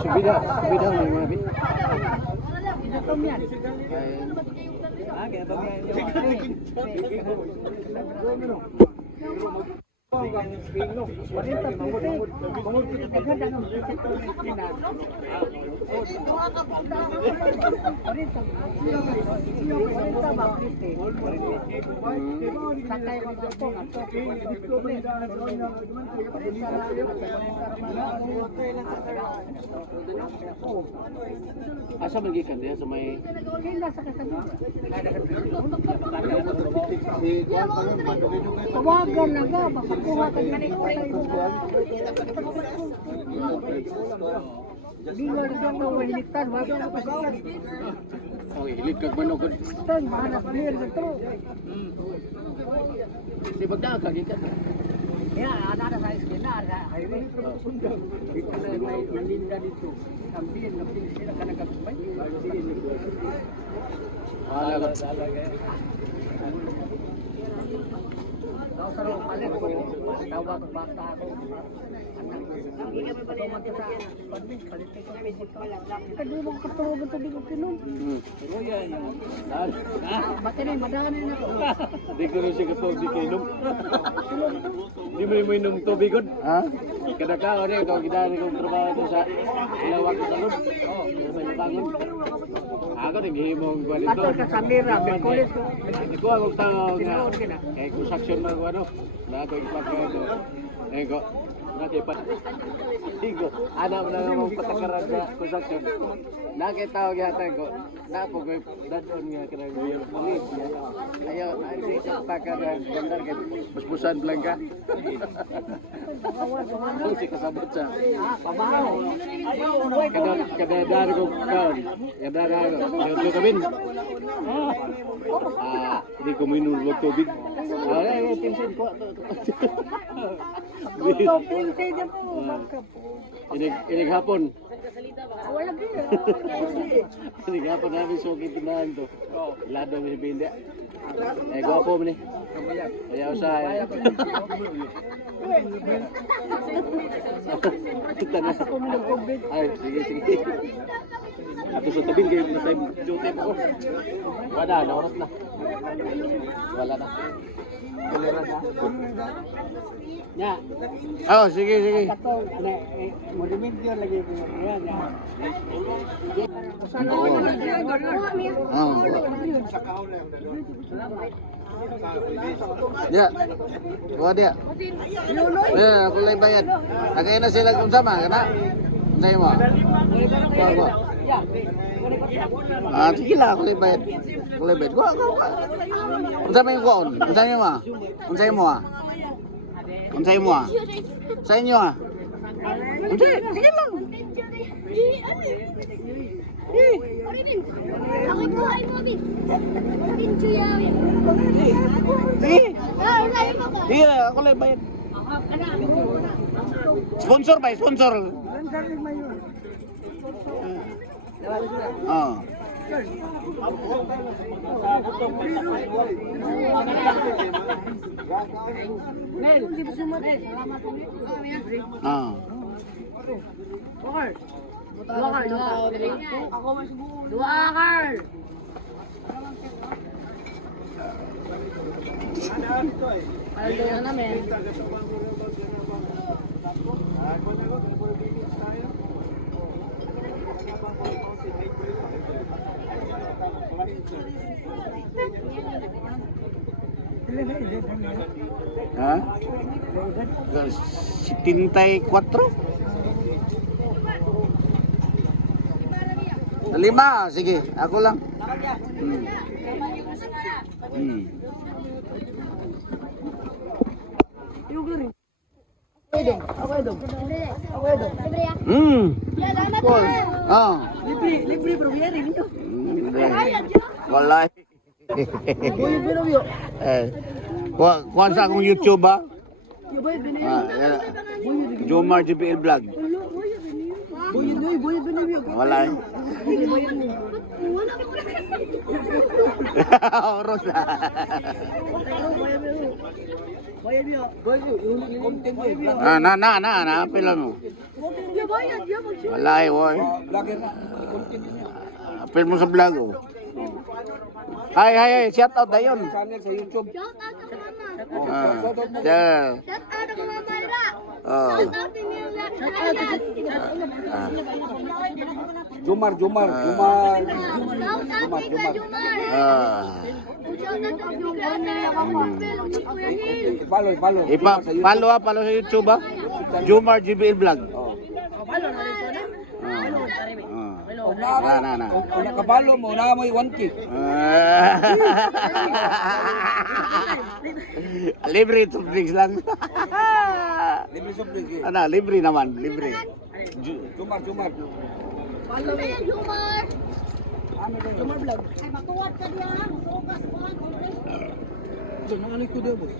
Subida may mga bit. Asa magikan diya sa may tawagan na ga, makakuha ka din ito. Di nga rin ang mahilitan, wala na pasikan. oh, hilit kag manugod. Tan, mahanap clear na ito. Di pagdaag kag ikan. Kaya, ada sa eskwela, ada highway. Dito na may nalinda dito. Ambiyan, napili sila ka nagkakubay. Wala ka. Daw sa rin palit ko, tawag ang bata ako. Hindi kami balik natin sa panding, palit ko sa pwede ko. Kasi mo katulog ito di ko pinom. Ba't yun, madaanin ako. Di ko rin siya katulog di kainom. Di mo yung inom tubig god. Ha? Kada ka, o rin, kung gidari kong trabaho ito sa ilawag ko sa loob. Oo, may natangon. Ako rin, hihimong ko dito. Ato ka sa mira, may kulis ko. Hindi ko ang tao nga. Eh, construction na ko ano. Na ako ipak ko ano. Eh, ko. Nakipat. Digo, anak na nga mong patakaran sa construction. Nakita ko gata ko. Napo ko dadon nga kanang yung pulis. Ayaw, ay di patakaran. Gandar ka. Busbusan lang ka. Kung si kasabot siya. Pabaho. Kada dari ko kaon. Kada dari ko. Yung kabin. Di ko minulog tubig. Ay, pinsin ko. Ito, pinsay na po. Bangka po. Inig hapon. Wala kaya. Inig hapon namin suki tinahan to. Lado may bindi. Eh, gwapo mo ni. Kaya usahay. Ay, sige. Ato sa tabing kayo na time duty po ko. Wala na, oras na. Wala na. Tolerance ha? Nya. Oh, sige. Katong, modimidyo lagi po. Yan, yan. Ya. Kuha dia. Ya, aku lay bayad. Nagay na sila kung sama, kana? Unsay mo? Kuha. Sige lang, aku lay bayad. Kuha. Unsay may kuha? Unsay mo? Sa inyo ah. Sige lang. Ako kuha mo, Bin. Bin, Juya. Sige. Sige, ako lay bayad. Sponsor ba? Sponsor. Oh. Dua akar. Aldo na namin. Ha? 74? 5, sige, ako lang. Ako edong. Cool. Oh. Libre bro, biar ini tuh. Walay. Boy, pero yo. Kuha sa akong YouTube ba? Yo boy, bini. Jomar JBL Vlog. Boy, bini yo. Walay. Oros na. Boy, yo. Content boy. Na, pila mo. Ya bayad, ya mag-shoot. Wala eh, boy. Vlogger na. I-content niya. Apil mo sa vlog, oh. Hi, shout out na yun. Channel sa YouTube. Shout out ako mama. Ah, yeah. Shout out ako mama Ira. Oh. Shout out din yung Jumar. Shout out kay Jumar. Ah. Shout out kay Kuya Hil. Follow. Follow sa YouTube, ah. Jumar GBL Vlog. Na. Kung nakapalo mo, na mo 1K. Libre to drinks lang. Libre sa free. Ano, libre naman, libre. Jumar. Follow me, Jumar. Jumar vlog. Ay, matuwad ka diya. Masukas mo. Ano ko daw boss?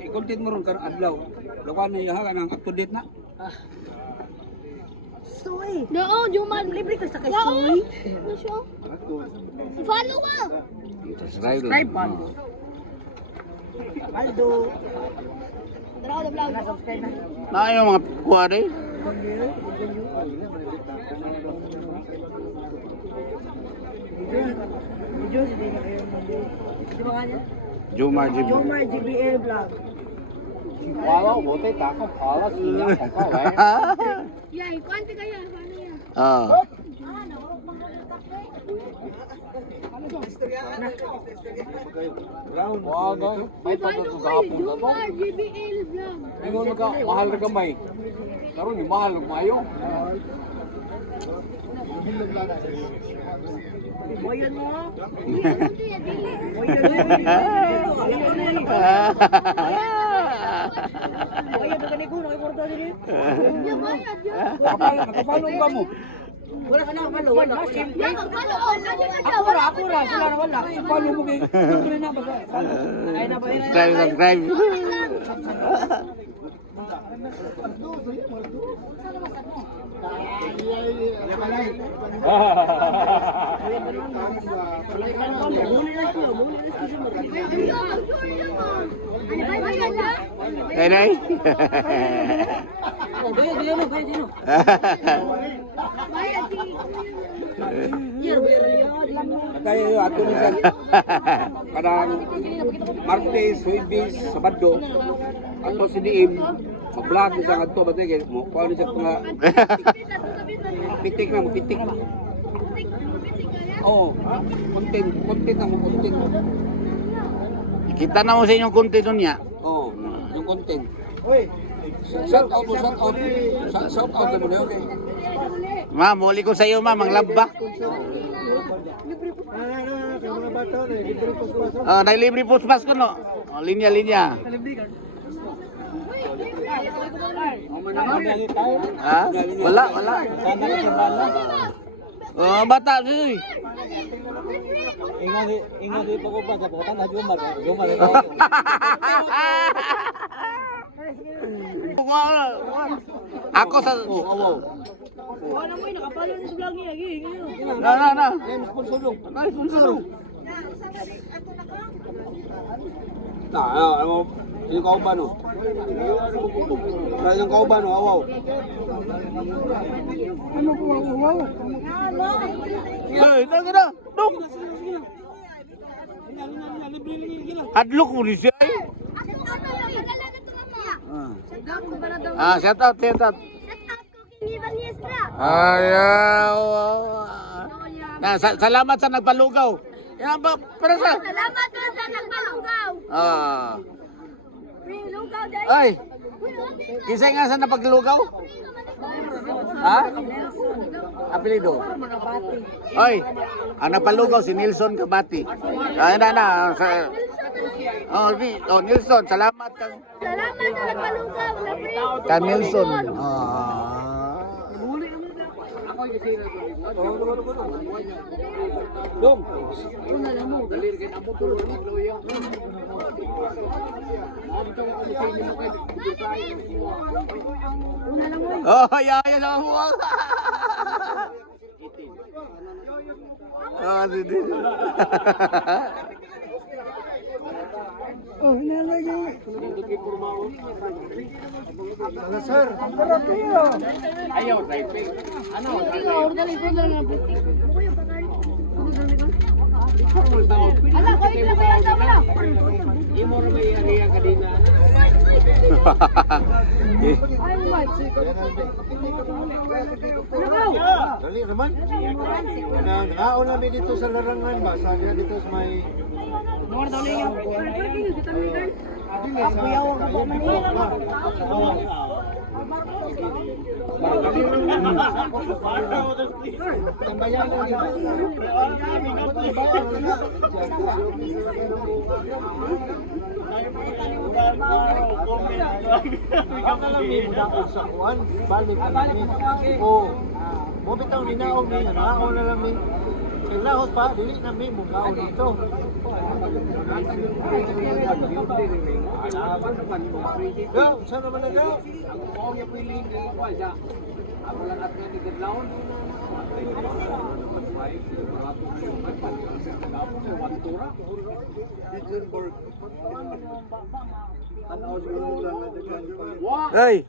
I-content mo ron karong adlaw. Lawan na iha nang up to date na. Soy. No, Jumar. Libre ka sa kay Soy. Follow mo. Subscribe pa. Aldo. Tara na vlog. Subscribe na. Na yung mga kuha rin. Jumar GBL vlog. Yay, kwante kaya? Paano yan? Ah. May follow ko Jumar GBL vlog. Mahal na gamay. Karon ni mahal ng mayo. Boyan mo. Ya bayad ya. Nakapalo ba mo? Ya magfollow. Ako ra sila na wala. Follow mo kay libre na basta. Subscribe. Nay. Kaya yo ato ni san. Kadang Martes, Huwebes, Sabado. Ato si Diim. Mag-vlog ni sa kanto ba kay mo kuha ni sa mga pitik. Oh, content ang content. Kita na mo sa inyong content niya. Oh, yung content. Shout out mo na okay. Ma'am, muli ko sa iyo, ma'am, ang laba. Oh, libre puspas ko no. Oh, linya. Ha? Wala. Oh, bata sih. Ingat di pagkuban sa pagkutan na Jumar. Ako sa Wala mo nakapalo na sa vlog niya. Na. Sponsor. Sponsor. Ano, yung kauban no? Yung kauban no, awaw. Ano po ang awaw? Na. Dok. Adlok mo ni siya. Shout out. Ayaw. Salamat sa nagpalugaw. Yan ba? Para sa... Salamat po sa nagpalugaw. Free lugaw dahil. Ay! Kisay nga sa napaglugaw? Ha? Apelido? Ay! Ang napalugaw si Nilson Kabati. Ay, na. Nilson. Salamat kang... Salamat sa nagpalugaw. Ka Nilson. Dong. Oh, ya lang mo. Sige. Oh, nalagay. Sir, pero kayo. Ayaw, typing. Ano? Ala, ko ikla ba yan wala? Imo ra may area kanina. Ay, my. Dali naman. Nangaon namin dito sa larangan ba? Sabi dito sa may... Kuyaw ko ba Manila? Tambayan mo dito. Sa kuan, balik kami. O, mo bitaw ninaog ni, nangaon na lang ni. Kailangan pa, dili na may mukaon dito. Go, saan naman na go? Hey!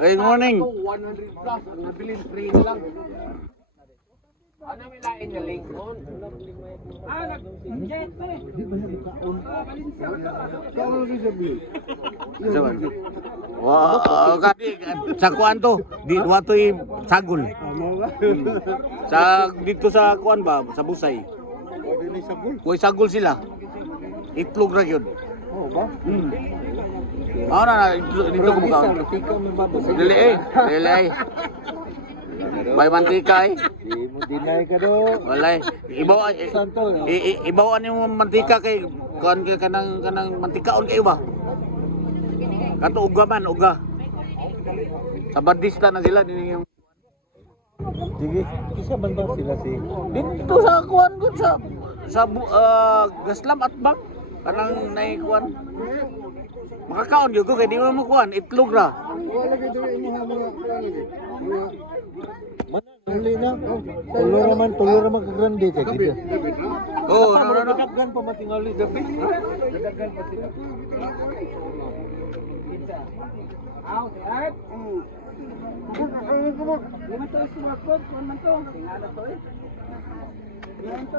Hey, good morning! 100 plus, ang nabilin 3 lang. Ano may lain na Lincoln? Wow, kadi sa kuan to, di watoy sagol. Sa dito sa kuan ba, sa Busay. Kuy sagol sila. Itlog ra gyud. Oh, ba? Mao na dito ko buka. Dili eh. Bay mantika eh. Di mo dinay ka do. Walay. Ibaw Santo. ibawan mo mantika kay kuan kay kanang mantikaon kayo ba? Kato uga man, uga. Sa Badista na sila din yung Sige, kisa man ba sila si? dito sa kuan gud sa Gaslam at Bang kanang nay kuan. Makakaon gyud ko kay di mo kuan itlog ra. Wala gyud imo mga Huli na. Tulo raman ka grande kay dito. Oh, no. Daggan pa matingali gabi. Daggan pa sila. Lima to smartphone, kuan man to. Tingala to eh. Yan to.